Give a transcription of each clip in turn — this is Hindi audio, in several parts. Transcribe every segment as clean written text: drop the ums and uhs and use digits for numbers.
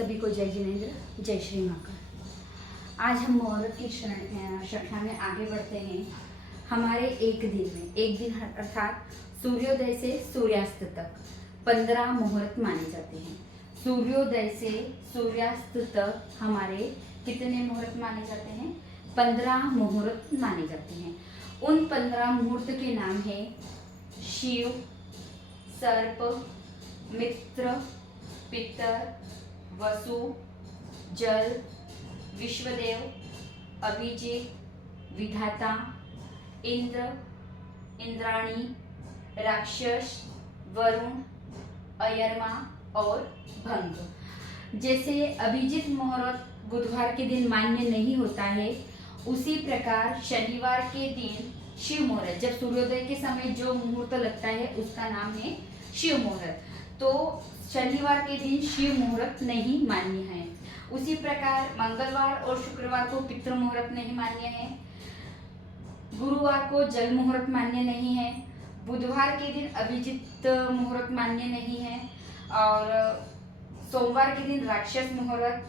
सभी को जय जिनेंद्र, जय श्री महाकाल। आज हम मुहूर्त की श्रृंखला में आगे बढ़ते हैं। हमारे एक दिन अर्थात सूर्योदय से सूर्यास्त तक 15 मुहूर्त माने जाते हैं। सूर्योदय से सूर्यास्त तक हमारे कितने मुहूर्त माने जाते हैं? 15 मुहूर्त माने जाते हैं। उन 15 मुहूर्त के नाम है शिव, सर्प, मित्र, पितर, वसु, जल, विश्वदेव, अभिजीत, विधाता, इंद्र, इंद्राणी, राक्षस, वरुण, अयरमा और भंग। जैसे अभिजीत मुहूर्त बुधवार के दिन मान्य नहीं होता है, उसी प्रकार शनिवार के दिन शिव मुहूर्त, जब सूर्योदय के समय जो मुहूर्त लगता है उसका नाम है शिव मुहूर्त। तो शनिवार के दिन शिव मुहूर्त नहीं मान्य है। उसी प्रकार मंगलवार और शुक्रवार को पितृ मुहूर्त नहीं मान्य है। गुरुवार को जल मुहूर्त मान्य नहीं है। बुधवार के दिन अभिजीत मुहूर्त मान्य नहीं है और सोमवार के दिन राक्षस मुहूर्त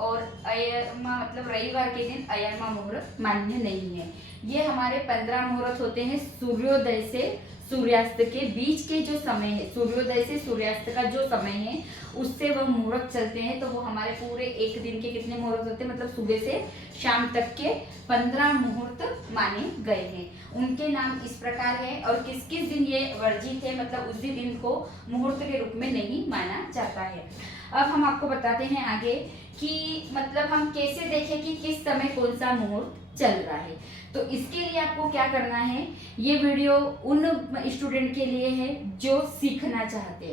और अयरमा मतलब रविवार के दिन अयरमा मुहूर्त मान्य नहीं है। ये हमारे 15 मुहूर्त होते हैं। सूर्योदय से सूर्यास्त के बीच के जो समय है, सूर्योदय से सूर्यास्त का जो समय है उससे वह मुहूर्त चलते हैं। तो वो हमारे पूरे एक दिन के कितने मुहूर्त होते हैं, मतलब सुबह से शाम तक के 15 मुहूर्त माने गए हैं। उनके नाम इस प्रकार है और किस किस दिन ये वर्जित है, मतलब उसी दिन को मुहूर्त के रूप में नहीं माना जाता है। अब हम आपको बताते हैं आगे कि मतलब हम कैसे देखें कि किस समय कौन सा मुहूर्त चल रहा है। तो इसके लिए आपको क्या करना है, ये वीडियो उन स्टूडेंट के लिए है जो सीखना चाहते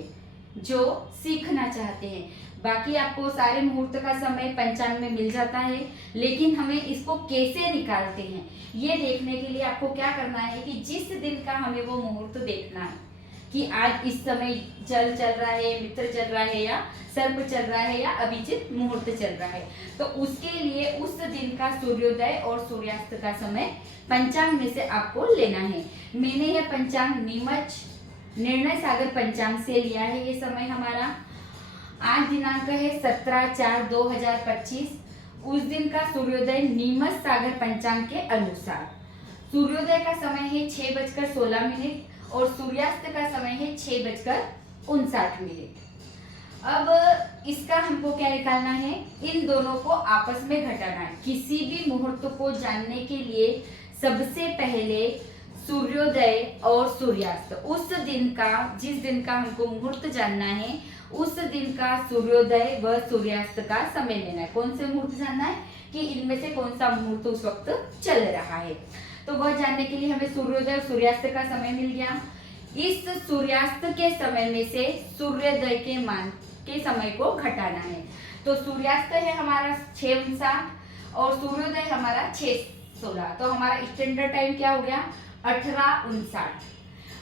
हैं। बाकी आपको सारे मुहूर्त का समय पंचांग में मिल जाता है, लेकिन हमें इसको कैसे निकालते हैं ये देखने के लिए आपको क्या करना है कि जिस दिन का हमें वो मुहूर्त देखना है कि आज इस समय जल चल रहा है, मित्र चल रहा है या सर्प चल रहा है या अभिजीत मुहूर्त चल रहा है, तो उसके लिए उस दिन का सूर्योदय और सूर्यास्त का समय पंचांग में से आपको लेना है। मैंने यह पंचांग नीमच निर्णय सागर पंचांग से लिया है। ये समय हमारा आज दिनांक है 17/4/2025। उस दिन का सूर्योदय नीमच सागर पंचांग के अनुसार सूर्योदय का समय है 6:16 और सूर्यास्त का समय है 6:59। अब इसका हमको क्या निकालना है, इन दोनों को आपस में घटाना है। किसी भी मुहूर्त को जानने के लिए सबसे पहले सूर्योदय और सूर्यास्त, उस दिन का जिस दिन का हमको मुहूर्त जानना है उस दिन का सूर्योदय व सूर्यास्त का समय लेना है। कौन से मुहूर्त जानना है कि इनमें से कौन सा मुहूर्त उस वक्त चल रहा है, तो वह जानने के लिए हमें सूर्योदय और सूर्यास्त का समय मिल गया। इस सूर्यास्त के समय में से सूर्योदय के मान के समय को घटाना है। तो सूर्यास्त है हमारा 6:59 और सूर्योदय हमारा 6:16। तो हमारा स्टैंडर्ड टाइम क्या हो गया, 18:59।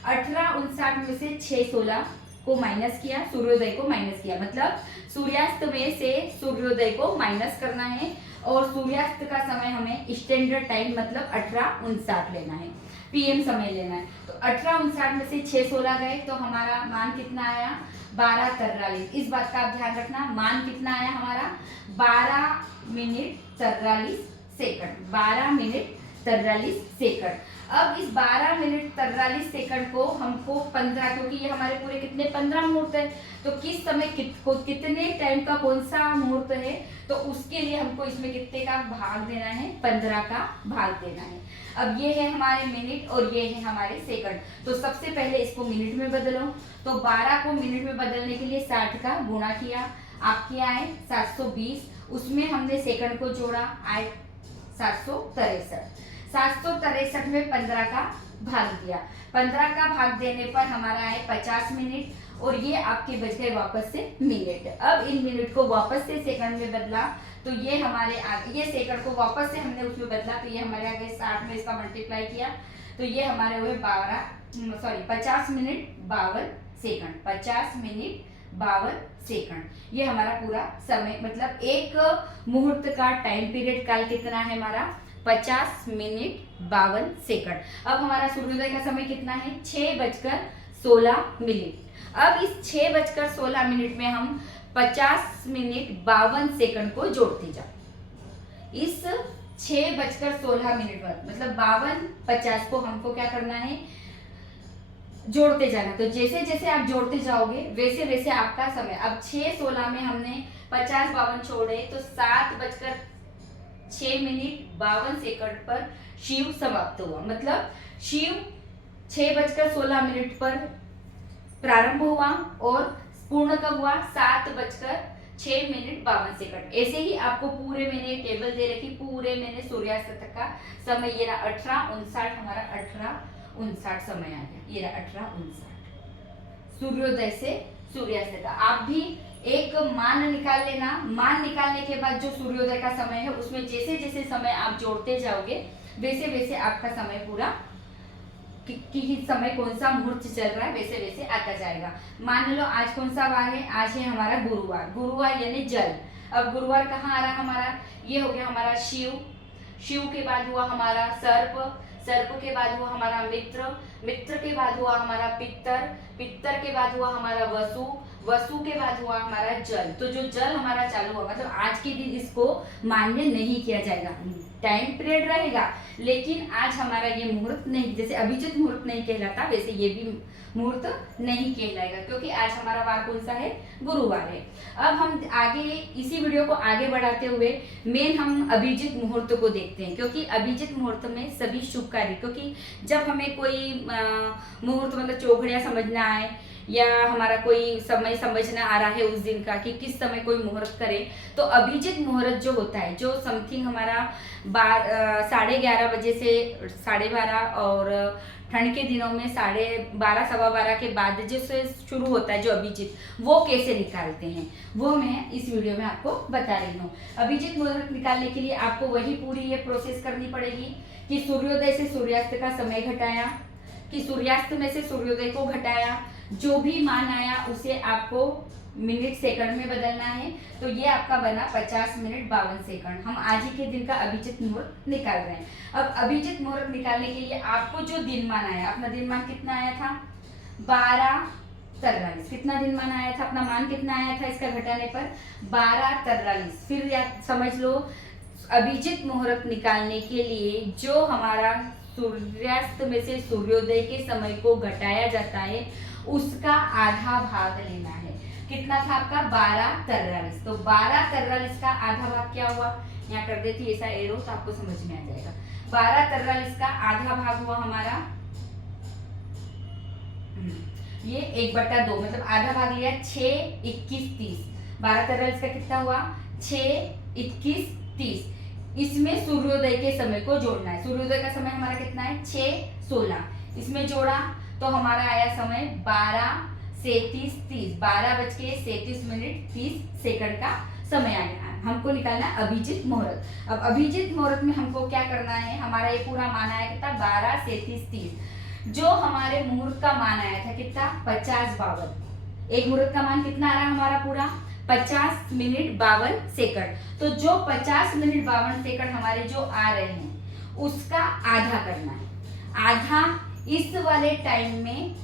18:59 में से 6:16 को माइनस किया, सूर्योदय को माइनस किया, मतलब सूर्यास्त में से सूर्योदय को माइनस करना है और सूर्यास्त का समय हमें स्टैंडर्ड टाइम मतलब 18:59 लेना है, पीएम समय लेना है। तो 18:59 में से 6:16 गए तो हमारा मान कितना आया, 12:43। इस बात का आप ध्यान रखना, मान कितना आया हमारा 12 मिनट 43 सेकंड। 12 minute 43 second. अब इस 12 मिनट 43 सेकंड को हमको 15, क्योंकि ये हमारे पूरे कितने 15 मुहूर्त है, तो किस समय कितने टाइम का कौन सा मुहूर्त है, तो उसके लिए हमको इसमें कितने का भाग देना है, 15 का भाग देना है। अब ये है हमारे मिनट और ये है हमारे सेकंड। तो सबसे पहले इसको मिनट में बदलो, तो 12 को मिनट में बदलने के लिए 60 का गुणा किया, आपके आए 720, उसमें हमने सेकंड को जोड़ा, आए 763। 763 में 15 का भाग दिया, 15 का भाग देने पर हमारा आए 50 मिनट और ये आपके बच गए वापस से मिनट। अब इन मिनट को वापस से सेकंड में बदला तो ये हमारे आगे, ये सेकंड को वापस से हमने उसमें बदला तो ये हमारे आगे 60 में इसका मल्टीप्लाई किया तो ये हमारे हुए 50 मिनट 52 सेकंड। 50 मिनट 52 सेकंड ये हमारा पूरा समय, मतलब एक मुहूर्त का टाइम पीरियड काल कितना है हमारा 50 मिनट 52 सेकंड। अब हमारा सूर्योदय का समय कितना है 6:16 अब इस 6:16 में हम 50 मिनट 52 सेकंड को जोड़ते जाओ। इस 6:16 पर मतलब 52:50 को हमको क्या करना है, जोड़ते जाना। तो जैसे जैसे आप जोड़ते जाओगे वैसे वैसे आपका समय, अब 6:16 में हमने 50-52 छोड़े तो 7:06 पर शिव समाप्त हुआ। मतलब शिव 6:16 पर प्रारंभ हुआ और पूर्ण कब हुआ, 7:06 ऐसे ही आपको पूरे मैंने टेबल दे रखी, पूरे मैंने सूर्यास्त तक का समय, ये रहा 18:59, हमारा 18:59 समय आ गया, ये रहा 18:59 सूर्योदय से सूर्यास्त का। आप भी एक मान निकाल लेना, मान निकालने के बाद जो सूर्योदय का समय है उसमें जैसे जैसे समय आप जोड़ते जाओगे वैसे वैसे आपका समय पूरा कि समय कौन सा मुहूर्त चल रहा है वैसे वैसे आता जाएगा। मान लो आज कौन सा वार है, आज है हमारा गुरुवार, गुरुवार यानी जल। अब गुरुवार कहाँ आ रहा हमारा, ये हो गया हमारा शिव, शिव के बाद हुआ हमारा सर्प, सर्प के बाद हुआ हमारा मित्र, मित्र के बाद हुआ हमारा पित्तर, पित्तर के बाद हुआ हमारा वसु, वसु के बाद हुआ हमारा जल। तो जो जल हमारा चालू हुआ मतलब आज के दिन इसको मान्य नहीं किया जाएगा, टाइम पीरियड रहेगा लेकिन आज हमारा ये मुहूर्त नहीं, जैसे अभिजित मुहूर्त नहीं कहलाता वैसे ये भी मुहूर्त नहीं कहलाएगा क्योंकि आज हमारा वार कौन सा है, गुरुवार है। अब हम आगे इसी वीडियो को आगे बढ़ाते हुए मेन हम अभिजित मुहूर्त को देखते हैं क्योंकि अभिजित मुहूर्त में सभी शुभ कार्य, क्योंकि जब हमें कोई मुहूर्त मतलब चौघड़िया समझना है या हमारा कोई समय समझना आ रहा है उस दिन का कि किस समय कोई मुहूर्त करे, तो अभिजित मुहूर्त जो होता है जो समथिंग हमारा 11:30 बजे से 12:30 और ठंड के दिनों में 12:30 12:15 के बाद जो से शुरू होता है जो अभिजित, वो कैसे निकालते हैं वो मैं इस वीडियो में आपको बता रही हूँ। अभिजित मुहूर्त निकालने के लिए आपको वही पूरी ये प्रोसेस करनी पड़ेगी कि सूर्योदय से सूर्यास्त का समय घटाया, कि सूर्यास्त में से सूर्योदय को घटाया, जो भी मान आया उसे आपको मिनट सेकंड में बदलना है। तो ये आपका बना 50 मिनट 52 सेकंड। हम आज ही के दिन का अभिजित मुहूर्त निकाल रहे हैं। अब अभिजित मुहूर्त निकालने के लिए आपको जो दिन मान आया, अपना दिन मान कितना आया था 12:43, कितना दिन मान आया था, अपना मान कितना आया था इसका घटाने पर 12:43। फिर समझ लो अभिजित मुहूर्त निकालने के लिए जो हमारा सूर्यास्त में से सूर्योदय के समय को घटाया जाता है उसका आधा भाग लेना है। कितना था आपका 12:43, तो 12:43 का आधा भाग क्या हुआ, यहाँ कर देती ऐसा एरो तो आपको समझ में आ जाएगा। 12:43 का आधा भाग हुआ हमारा ये 1/2, मतलब आधा भाग लिया 6, 21, 30। 12:43 का कितना हुआ 6, 21, 30। इसमें सूर्योदय के समय को जोड़ना है। सूर्योदय का समय हमारा कितना है 6, 16, इसमें जोड़ा तो हमारा आया समय 12:37, 30, 12:37 का समय आया। हमको निकालना है अभिजित मुहूर्त। अब अभिजित मुहूर्त में हमको क्या करना है, हमारा ये पूरा मान आया कितना 12:37, 30। जो हमारे मुहूर्त का मान आया था कितना 50-52, एक मुहूर्त का मान कितना आ रहा है हमारा पूरा 50 मिनट 52 सेकंड। तो जो 50 मिनट 52 सेकंड हमारे जो आ रहे हैं उसका आधा करना है, आधा इस वाले टाइम में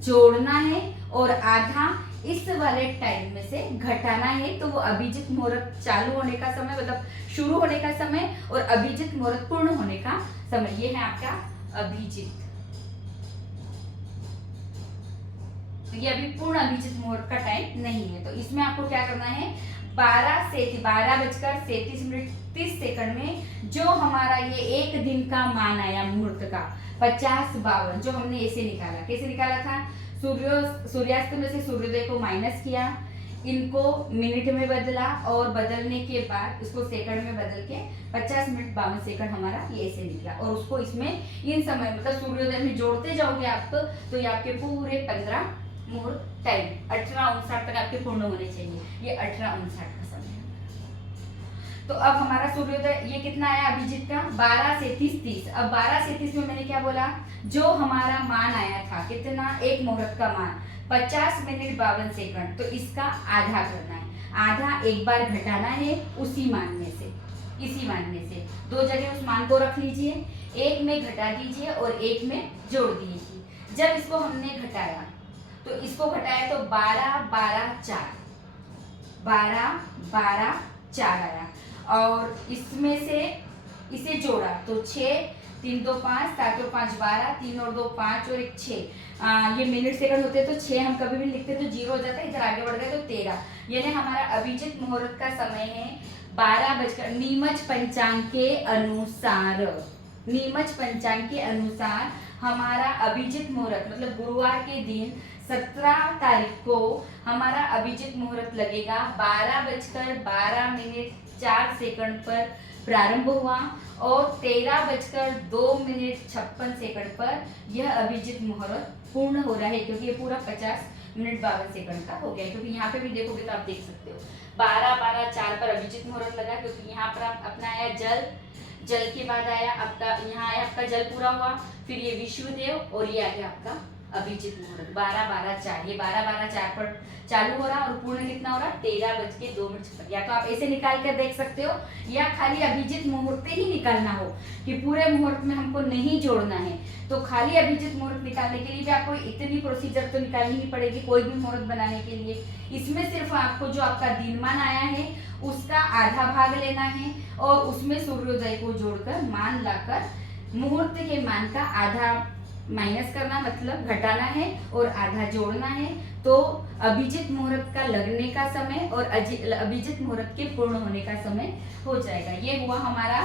जोड़ना है और आधा इस वाले टाइम में से घटाना है। तो वो अभिजित मुहूर्त चालू होने का समय मतलब शुरू होने का समय और अभिजित मुहूर्त पूर्ण होने का समय, ये है आपका अभिजित। तो ये अभी पूर्ण अभिजित मुहूर्त का टाइम नहीं है। तो इसमें आपको क्या करना है 12:37 में जो हमारा ये एक दिन का मान आया मुहूर्त का 50-52, जो हमने ऐसे निकाला, कैसे निकाला था सूर्यास्त में से सूर्योदय को माइनस किया, इनको मिनट में बदला और बदलने के बाद उसको सेकंड में बदल के 50 मिनट 52 सेकंड हमारा ये ऐसे निकला। और उसको इसमें इन समय मतलब सूर्योदय में जोड़ते जाओगे आप तो ये आपके पूरे 15 मुहूर्त टाइम 18:59 तक आपके पूर्ण होने चाहिए। ये 18:59 का समय है। तो अब हमारा सूर्योदय ये कितना आया अभिजित का 12:37, 30। अब 12:37 में मैंने क्या बोला, जो हमारा मान आया था कितना, एक मुहूर्त का मान 50 मिनट 52 सेकंड, तो इसका आधा करना है, आधा एक बार घटाना है उसी मान में से, इसी मान में से दो जगह उस मान को रख लीजिए, एक में घटा दीजिए और एक में जोड़ दीजिए। जब इसको हमने घटाया तो इसको घटाया तो 12, 12, 4, 12 12 4 आया, और इसमें से इसे जोड़ा तो 6 3 2 5 7 और 5 12, 3 और 2 5 और 1 6। ये मिनट सेकंड होते तो 6 हम कभी भी लिखते तो 0 हो जाता है, इधर आगे बढ़ गए तो 13। यानी हमारा अभिजित मुहूर्त का समय है 12 नीमच पंचांग के अनुसार, नीमच पंचांग के अनुसार हमारा अभिजित मुहूर्त मतलब गुरुवार के दिन 17 तारीख को हमारा अभिजित मुहूर्त लगेगा 12:12 पर प्रारंभ हुआ और 13:02 पर यह अभिजित मुहूर्त पूर्ण हो रहा है, क्योंकि ये पूरा 50 मिनट 52 सेकंड का हो गया है। क्योंकि यहाँ पे भी देखोगे तो आप देख सकते हो 12:12:04 पर अभिजित मुहूर्त लगा, क्योंकि यहाँ पर अपना आया जल, जल के बाद आया आपका, यहाँ आया आपका जल पूरा हुआ, फिर ये विष्णुदेव और ये आ गया आपका अभिजित मुहूर्त 12:12:04। ये 12:12:04 पर चालू हो रहा और पूर्ण कितना हो रहा 13:02 पर। या तो आप ऐसे निकाल कर देख सकते हो, या खाली अभिजित मुहूर्त ही निकालना हो कि पूरे मुहूर्त में हमको नहीं जोड़ना है, तो खाली अभिजित मुहूर्त निकालने के लिए भी आपको इतनी प्रोसीजर तो निकालनी ही पड़ेगी कोई भी मुहूर्त बनाने के लिए। इसमें सिर्फ आपको जो आपका दिनमान आया है उसका आधा भाग लेना है और उसमें सूर्योदय को जोड़कर मान लाकर मुहूर्त के मान का आधा माइनस करना मतलब घटाना है और आधा जोड़ना है, तो अभिजित मुहूर्त का लगने का समय और अभिजित मुहूर्त के पूर्ण होने का समय हो जाएगा। ये हुआ हमारा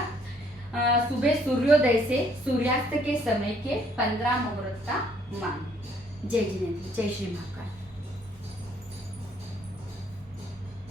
सुबह सूर्योदय से सूर्यास्त के समय के 15 मुहूर्त का मान। जय जिनेन्द्र, जय श्री महाकाल।